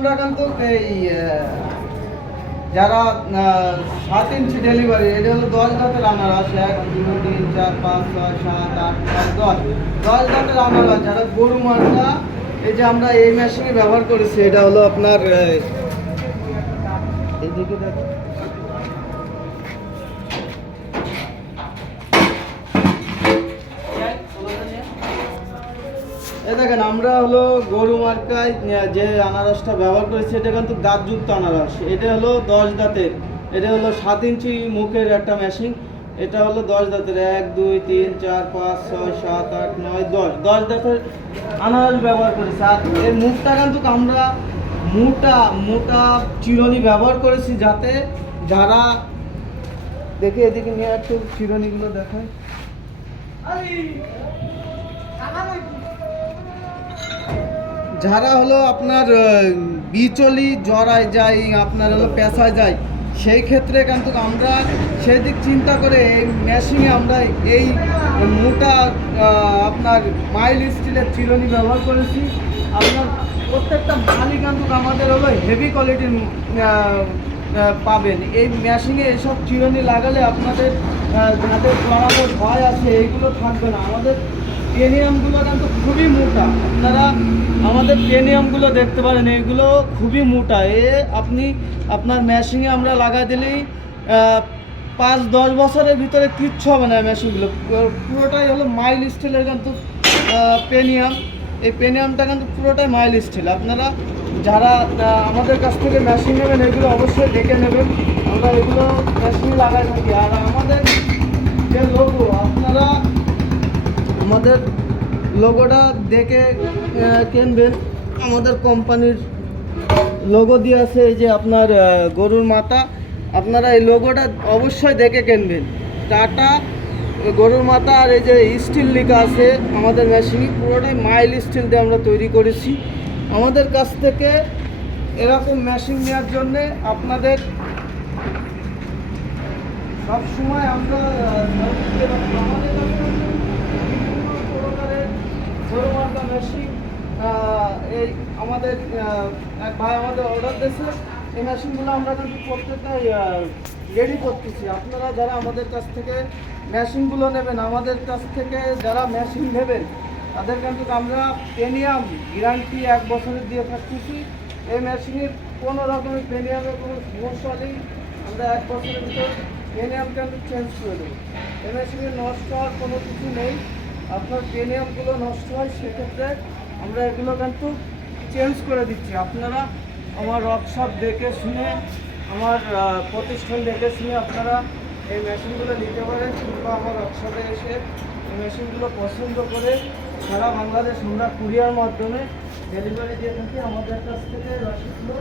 আমরা কিন্তু এই যারা 7 ইঞ্চি ডেলিভারি, এটা হলো 10 দাঁতের আনারস। 1 2 3 4 5 6 7 8 9 10 দাঁতের আনারস। যারা গরু মার্কা, এই যে আমরা এই মেশিনে ব্যবহার করেছি, এটা হলো আপনার এইদিকে দেখো, এই দেখেন আমরা হলো গরু মার্কায় যে আনারসটা ব্যবহার করেছি, এটা কিন্তু দাঁতযুক্ত আনারস। এটা হলো 10 দাঁতের, এটা হলো 7 ইঞ্চি মুখের একটা মেশিন। এটা হলো 10 দাঁতের, 1 2 3 4 5 6 7 8 9 10 দাঁতের আনারস ব্যবহার করেছি। আর এর মুখটা কিন্তু আমরা মোটা মোটা চিরুনি ব্যবহার করেছি, যাতে যারা দেখে এদিকে নিয়ে একটু চিরুনিগুলো দেখায়। যারা হলো আপনার বিচলি জড়ায় যায়, আপনার হলো পেশায় যায়, সেই ক্ষেত্রে কিন্তু আমরা সেই দিক চিন্তা করে এই মেশিনে আমরা এই মোটা আপনার মাইল স্টিলের চিরুনি ব্যবহার করেছি। আপনার প্রত্যেকটা মালই কিন্তু আমাদের হলো হেভি কোয়ালিটির পাবেন। এই মেশিনে এইসব চিরুনি লাগালে আপনাদের যাদের জড়ানোর ভয় আছে এইগুলো থাকবে না। আমাদের প্রিমিয়ামগুলো কিন্তু খুবই মোটা, আপনারা আমাদের প্রিমিয়ামগুলো দেখতে পারেন, এইগুলো খুবই মোটা। আপনি আপনার মেশিনে আমরা লাগাই দিলেই 5-10 বছরের ভিতরে কিচ্ছু হবে না। মেশিনগুলো পুরোটাই হলো মাইল স্টিলের কিন্তু প্রিমিয়াম। এই প্রিমিয়ামটা কিন্তু পুরোটাই মাইল স্টিল। আপনারা যারা আমাদের কাছ থেকে মেশিন নেবেন, এগুলো অবশ্যই দেখে নেবেন, আমরা এগুলো মেশিন লাগাই থাকি। আর আমাদের যে লোগো, আপনারা আমাদের লোগোটা দেখে কিনবেন। আমাদের কোম্পানির লোগো দিয়ে আছে, এই যে আপনার গরুর মাথা, আপনারা এই লোগোটা অবশ্যই দেখে কিনবেন। টাটা গরুর মাথা আর এই যে স্টিল লেখা আছে আমাদের মেশিনে, পুরোটাই মাইল স্টিল দিয়ে আমরা তৈরি করেছি। আমাদের কাছ থেকে এরকম মেশিন নেওয়ার জন্যে আপনাদের সবসময় আমরা আমাদের গরু মার্কা মেশিন, এই আমাদের এক ভাই আমাদের অর্ডার দিয়েছে, এই মেশিনগুলো আমরা কিন্তু প্রত্যেকটাই রেডি করতেছি। আপনারা যারা আমাদের কাছ থেকে মেশিনগুলো নেবেন, আমাদের কাছ থেকে যারা মেশিন নেবেন, তাদের কিন্তু আমরা প্রিমিয়াম গ্যারান্টি 1 বছরের দিয়ে থাকতেছি। এই মেশিনের কোনো রকমের প্রিমিয়ামের কোনো সমস্যা নেই, আমরা 1 বছরের ভিতর প্রিমিয়াম কিন্তু চেঞ্জ করে দেবো। এই মেশিনের নষ্ট হওয়ার কোনো কিছু নেই। আপনার প্রিমিয়ামগুলো নষ্ট হয়, সেক্ষেত্রে আমরা এগুলো কিন্তু চেঞ্জ করে দিচ্ছি। আপনারা আমার ওয়ার্কশপ দেখে শুনে, আমার প্রতিষ্ঠান দেখে শুনে আপনারা এই মেশিনগুলো নিতে পারেন, কিংবা আমার ওয়ার্কশপে এসে এই মেশিনগুলো পছন্দ করে সারা বাংলাদেশ আমরা কুরিয়ার মাধ্যমে ডেলিভারি দিয়ে থাকি। আমাদের কাছ থেকে রসিদগুলো